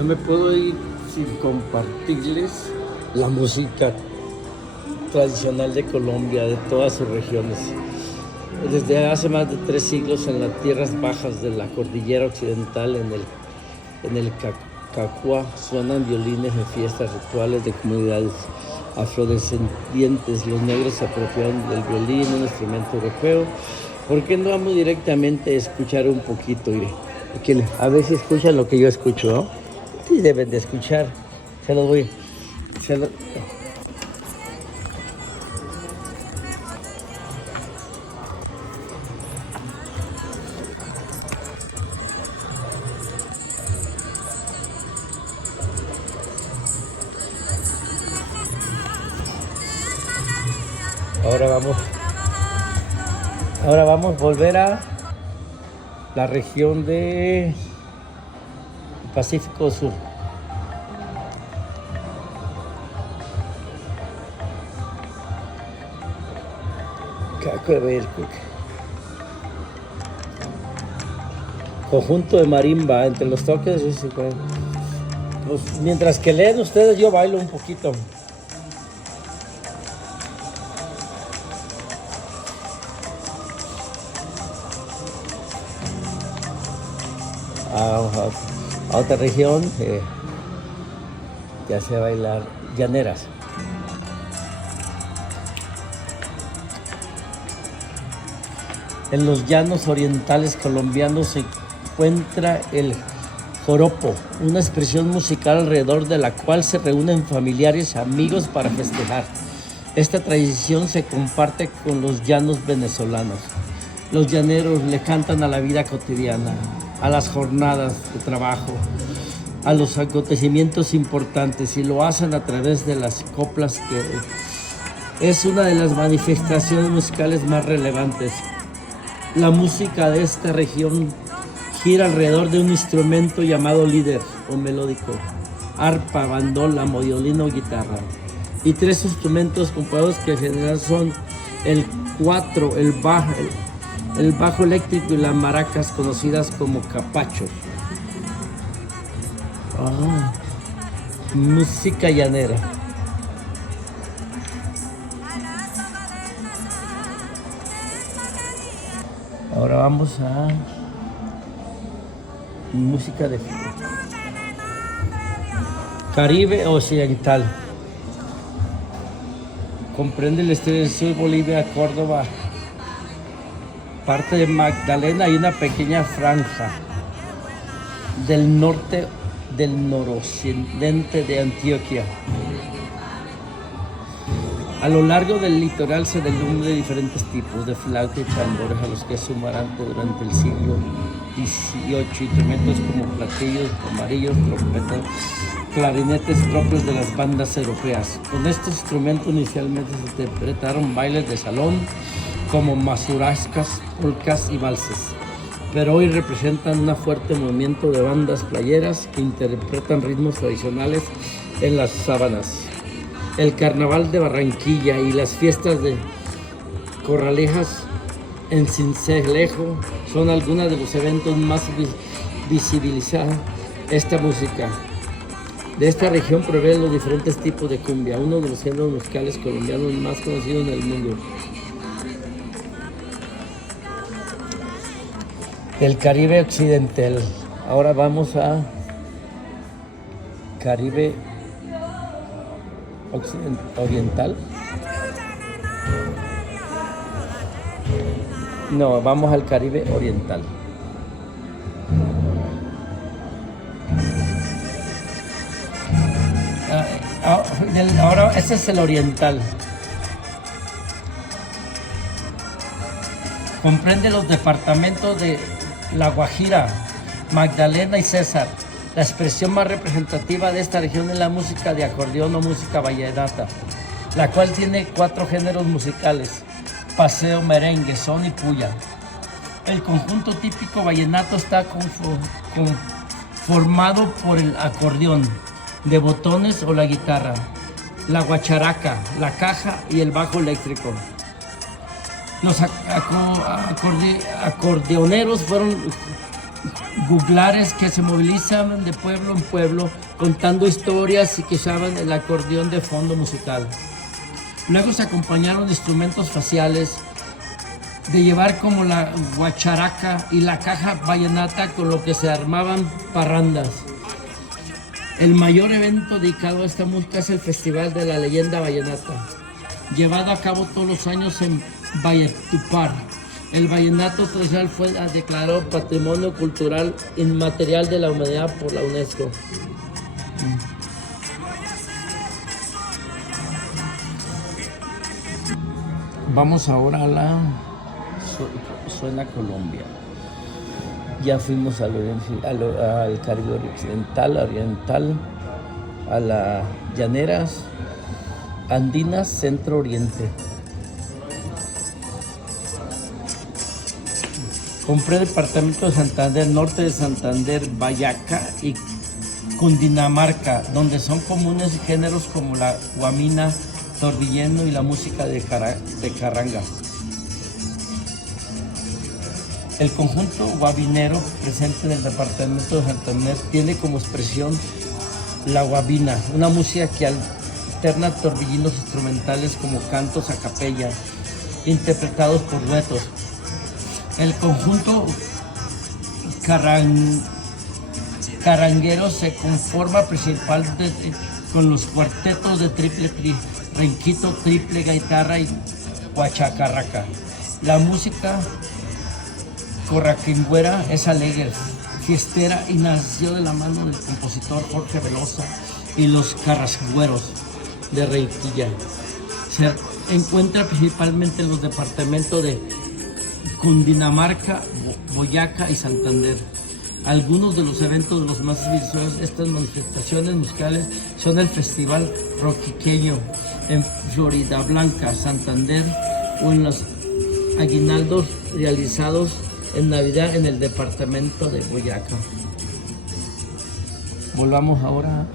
No me puedo ir sin compartirles la música tradicional de Colombia, de todas sus regiones. Desde hace más de 3 siglos en las tierras bajas de la cordillera occidental, en el Cacua, suenan violines en fiestas rituales de comunidades afrodescendientes. Los negros se apropiaron del violín, un instrumento europeo. ¿Por qué no vamos directamente a escuchar un poquito? Iré. A ver si escuchan lo que yo escucho, ¿no? Sí, deben de escuchar. Se los voy. Se lo... Ahora vamos a volver a la región de Pacífico Sur. Conjunto de marimba entre los toques. Pues, mientras que leen ustedes, yo bailo un poquito. A otra región que hace bailar llaneras. En los llanos orientales colombianos se encuentra el joropo, una expresión musical alrededor de la cual se reúnen familiares y amigos para festejar. Esta tradición se comparte con los llanos venezolanos. Los llaneros le cantan a la vida cotidiana, a las jornadas de trabajo, a los acontecimientos importantes, y lo hacen a través de las coplas, que es una de las manifestaciones musicales más relevantes. La música de esta región gira alrededor de un instrumento llamado líder o melódico: arpa, bandola, violín o guitarra, y 3 instrumentos compuestos que en general son el cuatro, el bajo eléctrico y las maracas, conocidas como capachos. Música llanera. Ahora vamos a música de Caribe Occidental. Comprende el este del sur, Bolivia, Córdoba, parte de Magdalena y una pequeña franja del norte del noroccidente de Antioquia. A lo largo del litoral se deslumbran diferentes tipos de flauta y tambores, a los que sumarán durante el siglo XVIII instrumentos como platillos, amarillos, trompetas, clarinetes propios de las bandas europeas. Con estos instrumentos inicialmente se interpretaron bailes de salón como mazurcas, polcas y valses, pero hoy representan un fuerte movimiento de bandas playeras que interpretan ritmos tradicionales en las sabanas. El Carnaval de Barranquilla y las fiestas de Corralejas en Sincelejo son algunos de los eventos más visibilizados. Esta música de esta región provee los diferentes tipos de cumbia, uno de los géneros musicales colombianos más conocidos en el mundo. El Caribe Occidental. Ahora vamos a Caribe Oriental. No, vamos al Caribe Oriental. Ahora ese es el oriental. Comprende los departamentos de La Guajira, Magdalena y César. La expresión más representativa de esta región es la música de acordeón o música vallenata, la cual tiene 4 géneros musicales: paseo, merengue, son y puya. El conjunto típico vallenato está conformado por el acordeón de botones o la guitarra, la guacharaca, la caja y el bajo eléctrico. Los acordeoneros fueron juglares que se movilizaban de pueblo en pueblo contando historias y que usaban el acordeón de fondo musical. Luego se acompañaron de instrumentos faciales, de llevar como la guacharaca y la caja vallenata con lo que se armaban parrandas. El mayor evento dedicado a esta música es el Festival de la Leyenda Vallenata, llevado a cabo todos los años en Valledupar. El vallenato tradicional fue declarado Patrimonio Cultural Inmaterial de la Humanidad por la UNESCO. Vamos ahora a la zona Colombia. Ya fuimos al Caribe Occidental, Oriental, a las llaneras andinas, Centro Oriente. Comprende el departamento de Santander, norte de Santander, Boyacá y Cundinamarca, donde son comunes géneros como la guamina, torbellino y la música de carranga. El conjunto guabinero presente en el departamento de Santander tiene como expresión la guabina, una música que alterna torbellinos instrumentales como cantos a capella, interpretados por duetos. El conjunto carranguero se conforma principalmente con los cuartetos de triple renquito, triple guitarra y guachacarraca. La música corraquingüera es alegre, fiestera y nació de la mano del compositor Jorge Velosa y los carrasgüeros de Reiquilla. Se encuentra principalmente en los departamentos de Cundinamarca, Boyacá y Santander. Algunos de los eventos de los más visuales de estas manifestaciones musicales son el Festival Roquiqueño en Floridablanca, Santander, o en los aguinaldos realizados en Navidad en el departamento de Boyacá. Volvamos ahora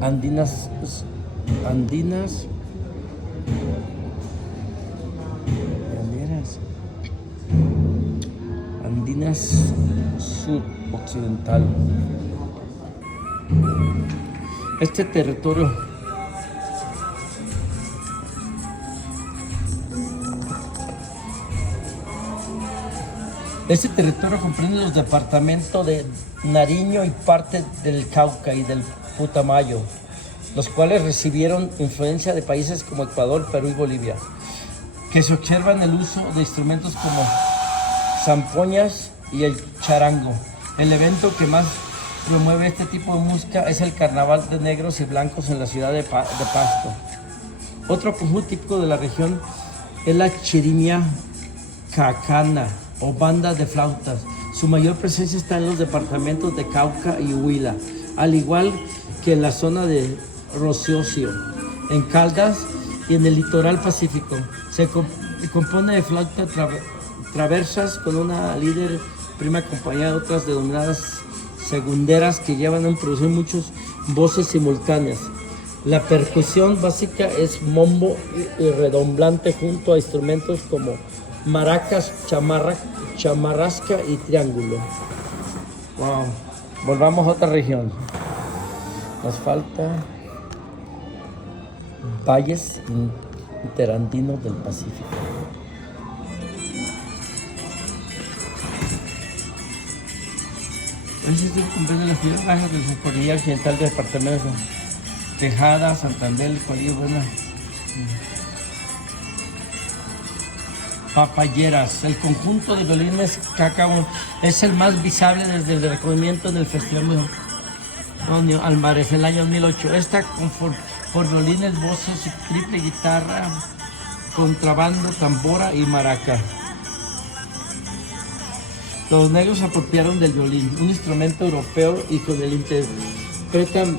a Andinas Sudoccidental. Este territorio comprende los departamentos de Nariño y parte del Cauca y del Putumayo, los cuales recibieron influencia de países como Ecuador, Perú y Bolivia, que se observan el uso de instrumentos como zampoñas y el charango. El evento que más promueve este tipo de música es el Carnaval de Negros y Blancos en la ciudad de Pasto. Otro conjunto típico de la región es la chirimia cacana o banda de flautas. Su mayor presencia está en los departamentos de Cauca y Huila, al igual que en la zona de Rosiocio, en Caldas y en el litoral pacífico. Se compone de flautas traversas con una líder prima acompañada de otras denominadas segunderas que llevan a producir muchas voces simultáneas. La percusión básica es bombo y redoblante junto a instrumentos como maracas, chamarrasca y triángulo. Wow. Volvamos a otra región. Nos falta valles interandinos del Pacífico. Este comprende las ciudades bajas de la cordillera occidental del departamento Tejada, Santander, Colío, Buena. Papayeras. El conjunto de violines Cacao es el más visible desde el reconocimiento del Festival Álvarez el año 2008. Esta por violines, voces, triple guitarra, contrabando, tambora y maraca. Los negros se apropiaron del violín, un instrumento europeo, y con él interpretan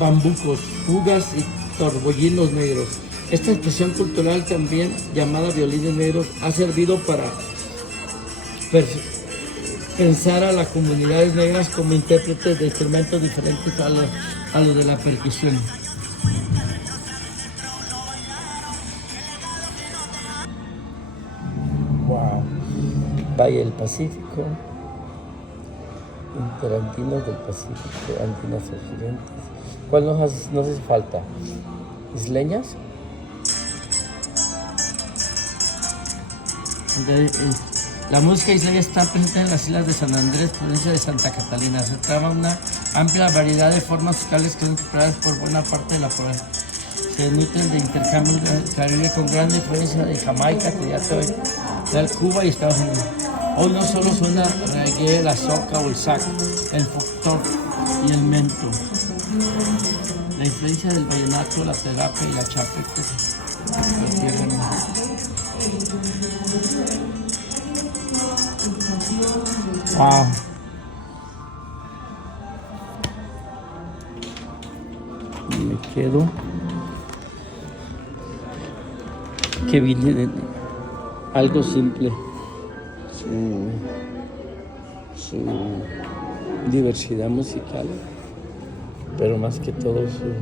bambucos, fugas y torbellinos negros. Esta expresión cultural, también llamada violines negros, ha servido para pensar a las comunidades negras como intérpretes de instrumentos diferentes a los de la percusión. Wow. Valle del Pacífico, interandinos del Pacífico, andinos occidentes. ¿Cuál nos hace falta? ¿Isleñas? La música isleña está presente en las islas de San Andrés, provincia de Santa Catalina. Se traba una amplia variedad de formas musicales que son incorporadas por buena parte de la población. Se nutren de intercambio del Caribe con gran influencia de Jamaica, Trinidad, Cuba y Estados Unidos. Hoy no solo suena reggae, la soca o el sax, el folclore y el mento. La influencia del vallenato, la terapia y la chapeca. Wow. Me quedo que viene de algo simple, su diversidad musical, pero más que todo su